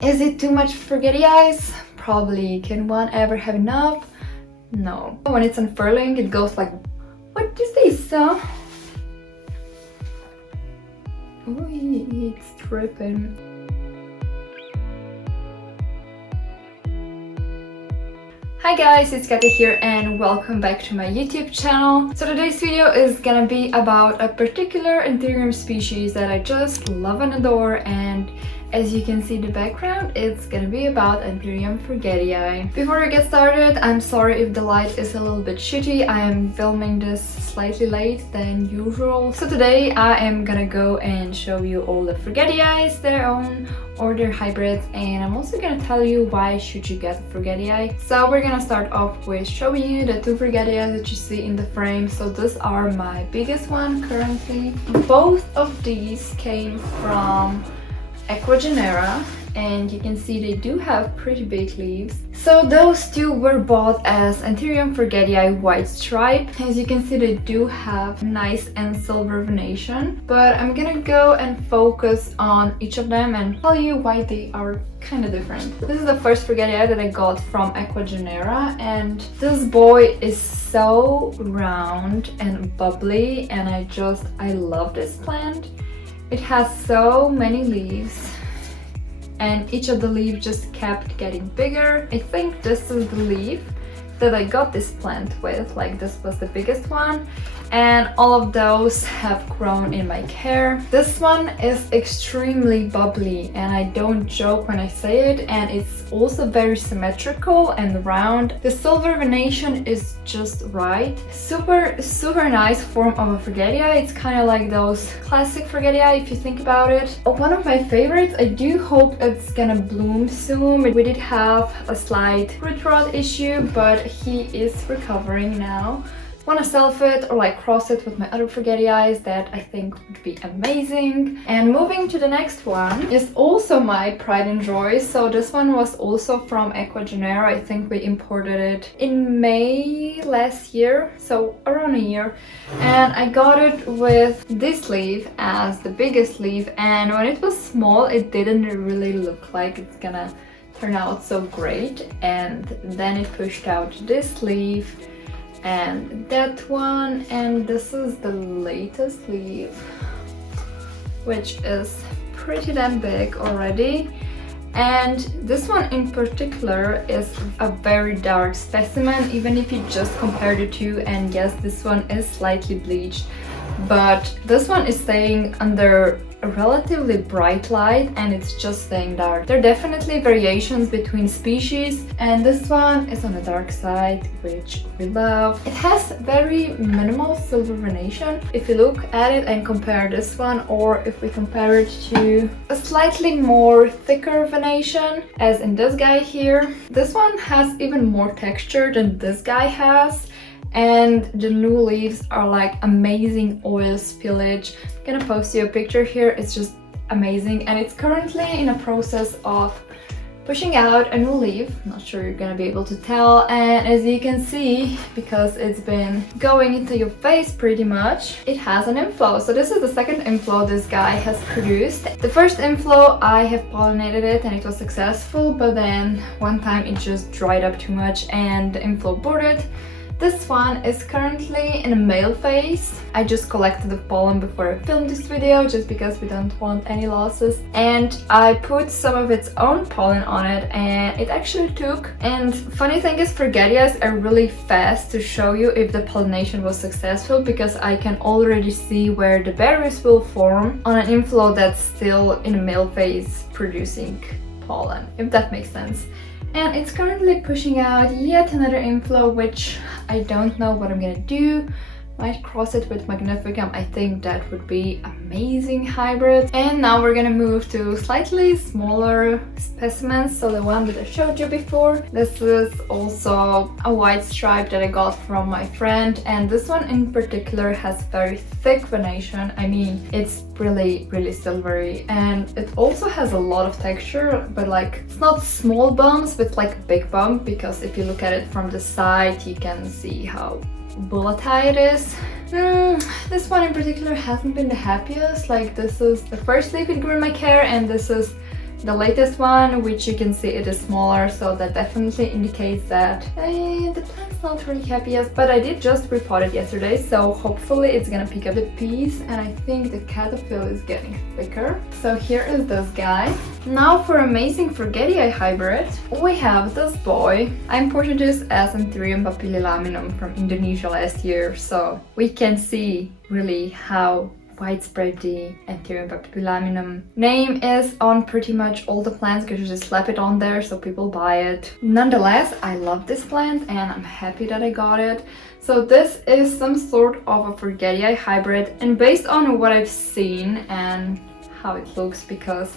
Is it too much forgetty eyes? Probably. Can one ever have enough? No. When it's unfurling, it goes like, what is this? Oh, it's dripping. Hi guys, it's Katia here and welcome back to my YouTube channel. So today's video is gonna be about a particular Anthurium species that I just love and adore, and as you can see in the background, it's gonna be about Anthurium forgetii. Before I get started, I'm sorry if the light is a little bit shitty. I am filming this slightly late than usual. So today I am gonna go and show you all the forgetii, their own or their hybrids, and I'm also gonna tell you why should you get a forgetii. So we're gonna start off with showing you the two forgetii that you see in the frame. So these are my biggest one currently. Both of these came from Aquagenera, and you can see they do have pretty big leaves. So those two were bought as Anthurium forgetii white stripe. As you can see, they do have nice and silver venation, but I'm gonna go and focus on each of them and tell you why they are kind of different. This is the first forgetii that I got from Aquagenera, and this boy is so round and bubbly, and I love this plant. It has so many leaves, and each of the leaves just kept getting bigger. I think this is the leaf that I got this plant with, like this was the biggest one, and all of those have grown in my care. This one is extremely bubbly, and I don't joke when I say it, and it's also very symmetrical and round. The silver venation is just right. Super nice form of a forgetii. It's kind of like those classic forgetii if you think about it. One of my favorites. I do hope it's gonna bloom soon. We did have a slight root rot issue, but he is recovering now. Want to self it or like cross it with my other forgetii that I think would be amazing. And moving to the next one is also my pride and joy. So this one was also from Aquagenera. I think we imported it in May last year, so around a year, and I got it with this leaf as the biggest leaf, and when it was small it didn't really look like it's gonna turn out so great, and then it pushed out this leaf and that one, and this is the latest leaf, which is pretty damn big already. And this one in particular is a very dark specimen, even if you just compare the two. And yes, this one is slightly bleached, but this one is staying under a relatively bright light and it's just staying dark. There are definitely variations between species, and this one is on the dark side, which we love. It has very minimal silver venation if you look at it and compare this one, or if we compare it to a slightly more thicker venation as in this guy here. This one has even more texture than this guy has, and the new leaves are like amazing oil spillage. I'm gonna post you a picture here. It's just amazing, and it's currently in a process of pushing out a new leaf. Not sure you're gonna be able to tell, and as you can see, because it's been going into your face pretty much, it has an inflow. So this is the second inflow this guy has produced. The first inflow I have pollinated it and it was successful, but then one time it just dried up too much and the inflow aborted. This one is currently in a male phase. I just collected the pollen before I filmed this video just because we don't want any losses, and I put some of its own pollen on it and it actually took. And funny thing is, forgetii are really fast to show you if the pollination was successful, because I can already see where the berries will form on an inflow that's still in a male phase producing pollen, if that makes sense. And it's currently pushing out yet another inflow, which I don't know what I'm gonna do. Might cross it with Magnificum. I think that would be amazing hybrid. And now we're gonna move to slightly smaller specimens. So the one that I showed you before. This is also a white stripe that I got from my friend, and this one in particular has very thick venation. I mean, it's really silvery, and it also has a lot of texture, but like it's not small bumps but like a big bump, because if you look at it from the side you can see how volatile it is. This one in particular hasn't been the happiest. Like, this is the first leaf it grew in my care, and this is the latest one, which you can see it is smaller, so that definitely indicates that the plant's not really happy yet. But I did just repot it yesterday, so hopefully it's gonna pick up the peace, and I think the caterpillar is getting thicker. So here is this guy. Now for amazing Forgetii hybrid, we have this boy. I imported this as Anthurium papillilaminum from Indonesia last year, so we can see really how widespread the Anthurium papillilaminum name is on pretty much all the plants, because you just slap it on there so people buy it. Nonetheless, I love this plant and I'm happy that I got it. So this is some sort of a Forgetii hybrid, and based on what I've seen and how it looks, because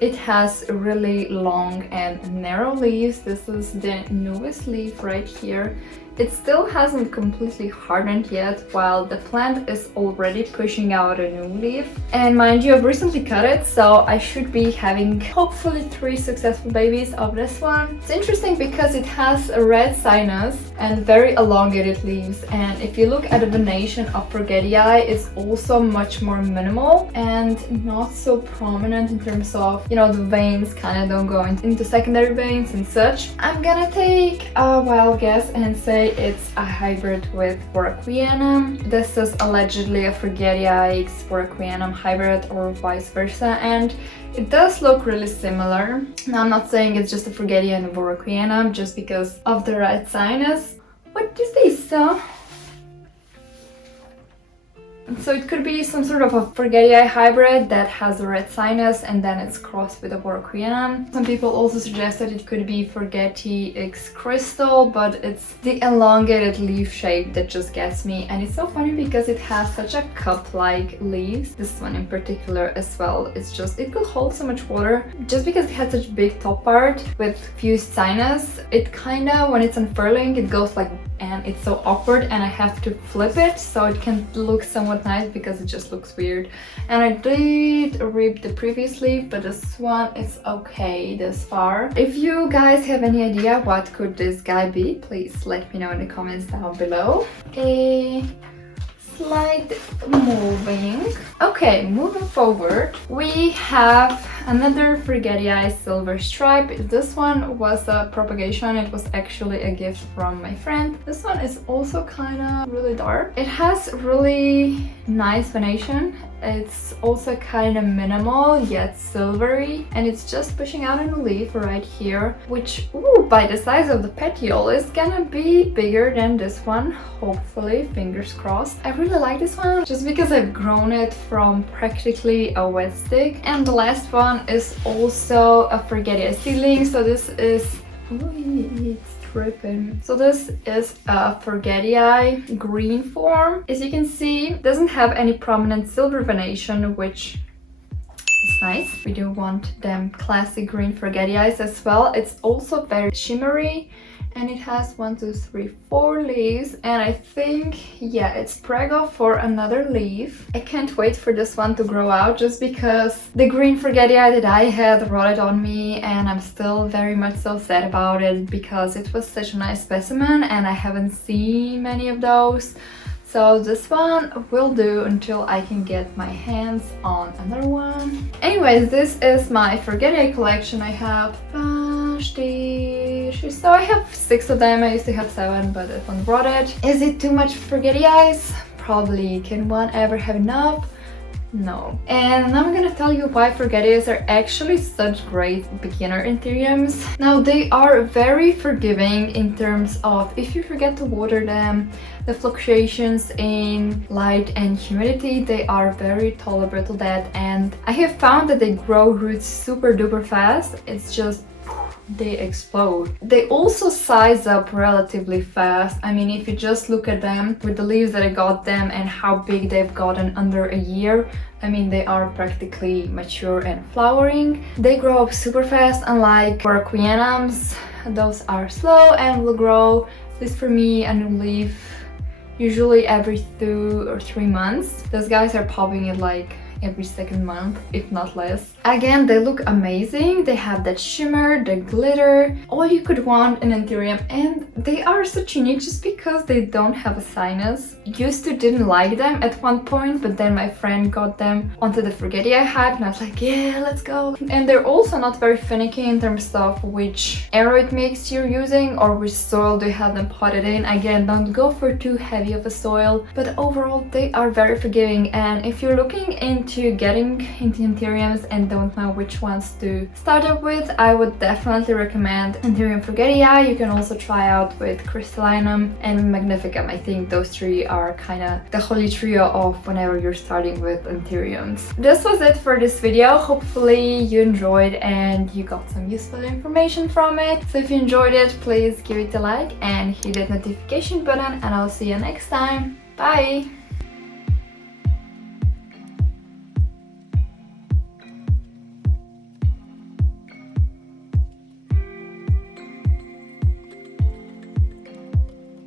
it has really long and narrow leaves. This is the newest leaf right here. It still hasn't completely hardened yet, while the plant is already pushing out a new leaf. And mind you, I've recently cut it, so I should be having hopefully 3 successful babies of this one. It's interesting because it has a red sinus and very elongated leaves, and if you look at the venation of Forgetii, it's also much more minimal and not so prominent in terms of, you know, the veins kind of don't go into secondary veins and such. I'm gonna take a wild guess and say it's a hybrid with Boraquianum. This is allegedly a Forgetii x Boraquianum hybrid or vice versa, and it does look really similar. Now, I'm not saying it's just a Forgetii and a Boraquianum just because of the red sinus. What is this? So it could be some sort of a Forgetii hybrid that has a red sinus and then it's crossed with a Boraquianum. Some people also suggest that it could be Forgetii x Crystal, but it's the elongated leaf shape that just gets me. And it's so funny because it has such a cup-like leaves. This one in particular as well. It's just, it could hold so much water. Just because it had such big top part with fused sinus, it kind of, when it's unfurling, it goes like, and it's so awkward, and I have to flip it so it can look somewhat nice because it just looks weird. And I did rip the previous leaf, but this one is okay this far. If you guys have any idea what could this guy be, please let me know in the comments down below. A slide moving. Okay, moving forward, we have another Forgetii silver stripe. This one was a propagation. It was actually a gift from my friend. This one is also kind of really dark. It has really nice venation. It's also kind of minimal yet silvery, and it's just pushing out a new leaf right here, which, ooh, by the size of the petiole is gonna be bigger than this one, hopefully, fingers crossed. I really like this one just because I've grown it from practically a wet stick. And the last one is also a Forgetii seedling, so this is, ooh, it's dripping. So this is a Forgetii green form. As you can see, it doesn't have any prominent silver venation, which is nice. We do want them classic green Forgetiis as well. It's also very shimmery, and it has 1, 2, 3, 4 leaves, and I think, yeah, it's preggo for another leaf. I can't wait for this one to grow out just because the green Forgetii that I had rotted on me, and I'm still very much so sad about it because it was such a nice specimen and I haven't seen many of those. So this one will do until I can get my hands on another one. Anyways, this is my Forgetii collection. I have so I have 6 of them. I used to have 7, but that one rotted. Is it too much Forgetiis? Probably. Can one ever have enough? No. And now I'm gonna tell you why Forgetiis are actually such great beginner Anthuriums. Now, they are very forgiving in terms of if you forget to water them, the fluctuations in light and humidity, they are very tolerable to that, and I have found that they grow roots super duper fast. It's just they explode. They also size up relatively fast. I mean, if you just look at them with the leaves that I got them and how big they've gotten under a year, I mean, they are practically mature and flowering. They grow up super fast, unlike Boraquianums. Those are slow and will grow, at least for me, a new leaf usually every 2 or 3 months. Those guys are popping at like every second month, if not less. Again, they look amazing. They have that shimmer, the glitter, all you could want in Anthurium, and they are such unique just because they don't have a sinus. Used to didn't like them at one point, but then my friend got them onto the Forgettii hype and I was like, yeah, let's go. And they're also not very finicky in terms of which aeroid mix you're using or which soil do you have them potted in. Again, don't go for too heavy of a soil, but overall they are very forgiving. And if you're looking into getting into Anthuriums and don't know which ones to start up with, I would definitely recommend Anthurium Forgettii. You can also try out with Crystallinum and Magnificum. I think those three are kind of the holy trio of whenever you're starting with Anthuriums. This was it for this video. Hopefully you enjoyed and you got some useful information from it. So if you enjoyed it, please give it a like and hit that notification button, and I'll see you next time. Bye!